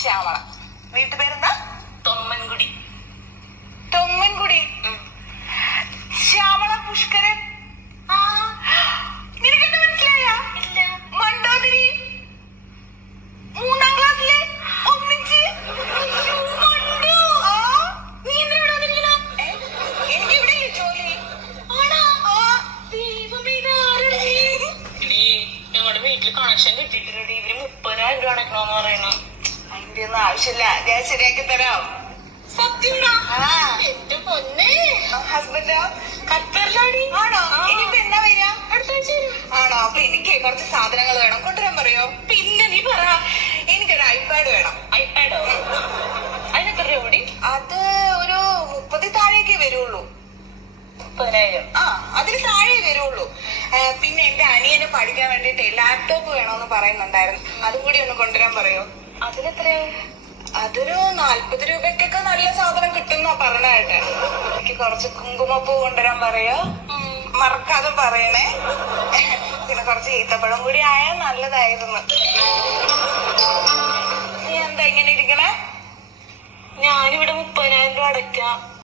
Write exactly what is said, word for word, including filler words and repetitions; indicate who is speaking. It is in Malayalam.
Speaker 1: ശ്യാമള. വീട്ടുപേരെന്താ?
Speaker 2: തൊമ്മൻകുടി.
Speaker 1: തൊമ്മൻകുടി. ശ്യാമള പുഷ്കരൻ. നിനക്കെന്നെ മനസ്സിലായ?
Speaker 2: ഇല്ല.
Speaker 1: മണ്ടോതിരി. മൂന്നാം ക്ലാസ്സിലെ ഒന്നിച്ച്.
Speaker 2: നീ എന്തിനാ ഇവിടെ വന്നിരിക്കണ?
Speaker 1: എനിക്കിവിടെ ജോലി.
Speaker 2: ഞങ്ങളുടെ വീട്ടില് കണക്ഷൻ കിട്ടിയിട്ടുണ്ട്. ഇവര് മുപ്പതിനായിരം രൂപ അടക്കണമെന്ന് പറയണ.
Speaker 1: അതിന്റെ ഒന്നും ആവശ്യമില്ല, ഞാൻ ശരിയാക്കി തരാം.
Speaker 2: സത്യം എന്റെ പൊന്നെ.
Speaker 1: ഹസ്ബൻഡോ?
Speaker 2: ഖത്തറിലാടി.
Speaker 1: ആണോ? ഇനിയിപ്പോ എന്നാ വരിക?
Speaker 2: അടുത്ത ആഴ്ച വരും.
Speaker 1: ആണോ? അപ്പൊ എനിക്ക് കുറച്ച് സാധനങ്ങൾ വേണം, കൊണ്ടുവരാൻ പറയോ?
Speaker 2: പിന്നെ നീ പറ.
Speaker 1: എനിക്കൊരു ഐപാഡ് വേണം.
Speaker 2: ഐപാഡോ? അതിനെത്ര രൂപ കൂടി?
Speaker 1: അത് ഒരു മുപ്പതി താഴേക്കേ വരുള്ളൂ.
Speaker 2: മുപ്പതിനായിരം.
Speaker 1: ആ, അതിന് താഴെ വരുള്ളൂ. പിന്നെ എന്റെ അനിയന് പഠിക്കാൻ വേണ്ടിട്ട് ലാപ്ടോപ്പ് വേണമെന്ന് പറയുന്നുണ്ടായിരുന്നു, അതും കൂടി ഒന്ന് കൊണ്ടുവരാൻ പറയോ?
Speaker 2: അതിനെത്രയാവും?
Speaker 1: അതൊരു നാല്പത് രൂപയ്ക്കൊക്കെ നല്ല സാധനം കിട്ടുന്ന പറഞ്ഞായിട്ട്. എനിക്ക് കുറച്ച് കുങ്കുമപ്പൂ കൊണ്ടുവരാൻ പറയോ? മറക്കാതെ പറയണേ. പിന്നെ കുറച്ച് ഈത്തപ്പഴം കൂടി ആയാൽ നല്ലതായിരുന്നു. നീ എന്താ ഇങ്ങനെ ഇരിക്കണേ?
Speaker 2: ഞാനിവിടെ മുപ്പതിനായിരം രൂപ അടയ്ക്കാം.